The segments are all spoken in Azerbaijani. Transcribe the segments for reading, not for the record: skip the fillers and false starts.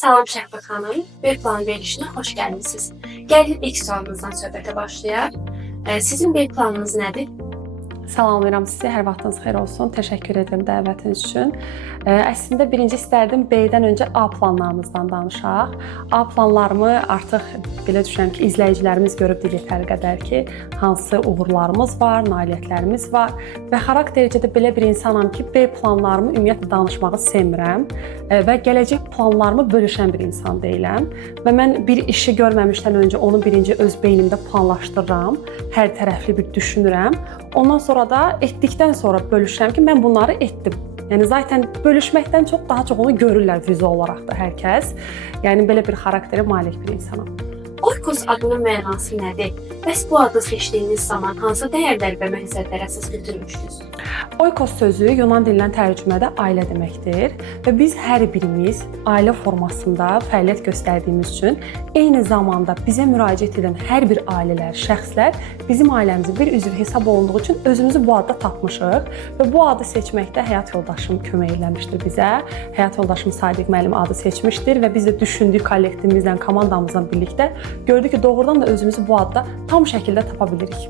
Salam Şəhbət xanım, B plan verilişinə xoş gəlmisiniz. Gəlin ilk sualımızdan söhbətə başlayaq. Sizin B planınız nədir? Salamlayıram sizi, hər vaxtınız xeyir olsun. Təşəkkür edirəm dəvətiniz üçün. Əslində birinci istərdim B-dən öncə A planlarımızdan danışaq. A planlarımı artıq belə düşünürəm ki, izləyicilərimiz görübdür yetəri qədər ki, hansı uğurlarımız var, nailiyyətlərimiz var və xaraktercə də belə bir insanam ki, B planlarımı ümumiyyətlə danışmağı sevmirəm və gələcək planlarımı bölüşən bir insan deyiləm və mən bir işi görməmişdən öncə onu birinci öz beynimdə planlaşdırıram, hər tərəfli bir düşünürəm. Ondan sonra da etdikdən sonra bölüşürəm ki, mən bunları etdim. Yəni zaten bölüşməkdən daha çox onu görürlər vizual olaraq da hər kəs. Yəni belə bir xarakterə malik bir insanam. Oikos adının mənası nədir? Bəs bu adı seçdiyiniz zaman hansı dəyərlər və məqsədlər əsas götürmüşdünüz? Oikos sözü Yunan dilindən tərcümədə ailə deməkdir və biz hər birimiz ailə formasında fəaliyyət göstərdiyimiz üçün eyni zamanda bizə müraciət edən hər bir ailələr, şəxslər bizim ailəmizin bir üzvü hesab olunduğu üçün özümüzü bu adda tapmışıq və bu adı seçməkdə həyat yoldaşım kömək eləmişdir bizə. Həyat yoldaşım Sadiq müəllim adı seçmişdir və biz də düşündük kollektivimizlə, komandamızla birlikdə gördük ki, doğrudan da özümüzü bu adda tam şəkildə tapa bilirik.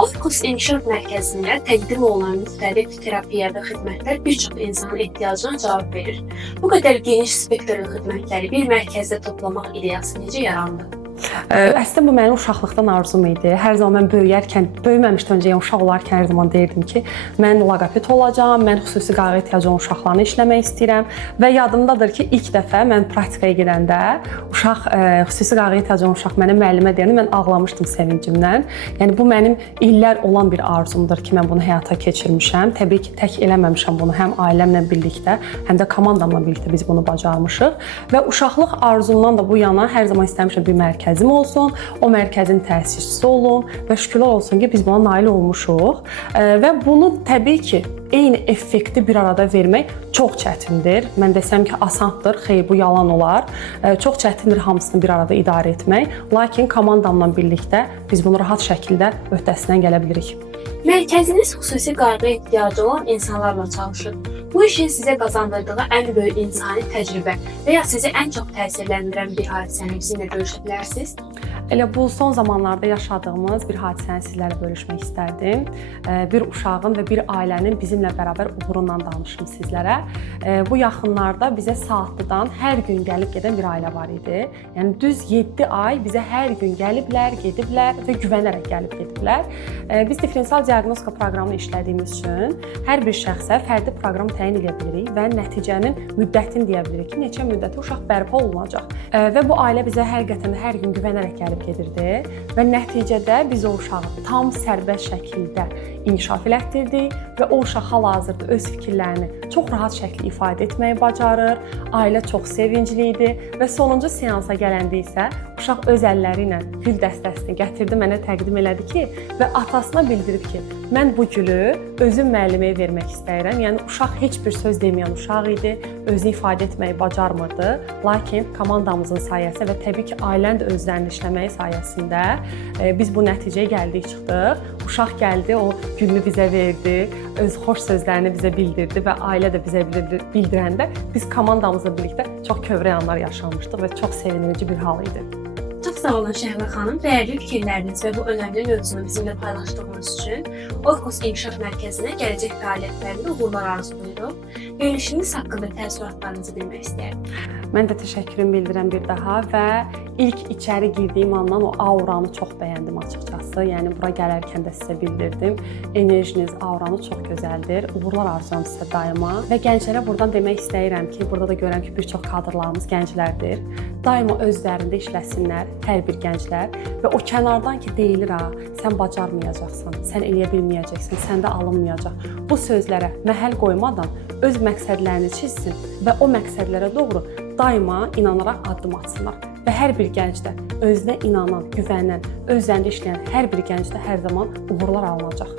Oikos İnkişaf Mərkəzində təqdim olunan müxtəlif terapiya və xidmətlər bir çox insanın ehtiyacına cavab verir. Bu qədər geniş spektrli xidmətləri bir mərkəzdə toplamaq ideyası necə yarandı? Əslində bu mənim uşaqlıqdan arzum idi. Hər zaman mən böyüməmişdən öncə, yəni uşaq olarkən hər zaman deyirdim ki, mən loqoped olacağam, mən xüsusi qayğı ehtiyacı olan uşaqlarla işləmək istəyirəm və yadımdadır ki, ilk dəfə mən praktikaya gedəndə xüsusi qayğı ehtiyacı olan uşaq mənə müəllimə deyəndə mən ağlamışdım sevincimdən. Yəni bu mənim illər olan bir arzumdur ki, mən bunu həyata keçirmişəm. Təbii ki, tək eləməmişəm bunu, həm ailəmlə birlikdə, həm də komandamla birlikdə biz bunu bacarmışıq və uşaqlıq arzumdan da bu yana hər zaman istəmişəm bir mərkəzim olsun, o mərkəzin təsisçisi olun və şükürlər olsun ki, biz buna nail olmuşuq və bunu təbii ki, eyni effekti bir arada vermək çox çətindir. Mən desəm ki, asandır, xeyr, bu yalan olar. Çox çətindir hamısını bir arada idarə etmək, lakin komandamla birlikdə biz bunu rahat şəkildə öhdəsindən gələ bilirik. Mərkəziniz xüsusi qayğı ehtiyacı olan insanlarla çalışır. Bu işin sizə qazandırdığı ən böyük insani təcrübə və ya sizi ən çox təsirləndirən bir hadisəni bizimlə bölüşə bilərsiniz? Elə bu son zamanlarda yaşadığımız bir hadisəni sizlərlə bölüşmək istərdim. Bir uşağın və bir ailənin bizimlə bərabər uğurundan danışım sizlərə. Bu yaxınlarda bizə Saatlıdan hər gün gəlib gedən bir ailə var idi. Yəni düz 7 ay bizə hər gün gəliblər, gediblər və güvənərək gəlib gediblər. Biz diferensial diaqnostika proqramını işlədiyimiz üçün hər bir şəxsə fərdi proqram təyin edə bilirik və nəticənin müddətini deyə bilirik ki, neçə müddətə uşaq bərpa olunacaq. Və bu ailə bizə həqiqətən də hər gün güvənərək gəlib gedirdi və nəticədə biz o uşağı tam sərbəst şəkildə inkişaf elətdirdik və o uşaq hal-hazırda öz fikirlərini çox rahat şəkildə ifadə etməyi bacarır, ailə çox sevincli idi və sonuncu seansa gələndə isə uşaq öz əlləri ilə gül dəstəsini gətirdi, mənə təqdim elədi ki, və atasına bildirib ki, mən bu gülü özüm müəlliməyə vermək istəyirəm. Yəni uşaq heç bir söz deməyən uşaq idi, özünü ifadə etməyi bacarmırdı, lakin komandamızın sayəsində və təbii ki, ailənin də özlərinin işləməyi sayəsində biz bu nəticəyə gəldik, çıxdıq. Uşaq gəldi, o gülünü bizə verdi, öz xoş sözlərini bizə bildirdi və ailə də bizə bildirəndə biz komandamızla birlikdə çox kövrək anlar yaşamışdıq və çox sevindirici bir hal idi. Çox sağ olun Şəhbət xanım, dəyərli fikirləriniz və bu önəmli mövzunu bizimlə paylaşdığınız üçün Oikos İnkişaf Mərkəzinə gələcək fəaliyyətlərində uğurlar arzulayırıq. Verilişiniz haqqında təəssüratlarınızı bilmək istəyirəm. Mən də təşəkkürümü bildirəm bir daha və ilk içəri girdiyim andan o auranı çox bəyəndim açıqcası. Yəni bura gələrkən də sizə bildirdim. Enerjiniz, auranız çox gözəldir. Uğurlar arzulayıram sizə daima və gənclərə buradan demək istəyirəm ki, burada da görürəm ki, bir çox kadrlarımız gənclərdir. Daima özlərində işləsinlər, hər bir gənclər və o kənardan ki, deyilir ha, sən bacarmayacaqsan, sən eləyə bilməyəcəksən, səndə alınmayacaq. Bu sözlərə məhəl qoymadan öz məqsədlərini çizsin və o məqsədlərə doğru daima inanaraq addım atsınlar. Və hər bir gəncdə özünə inanan, güvənən, öz üzərində işləyən hər bir gəncdə hər zaman uğurlar alınacaq.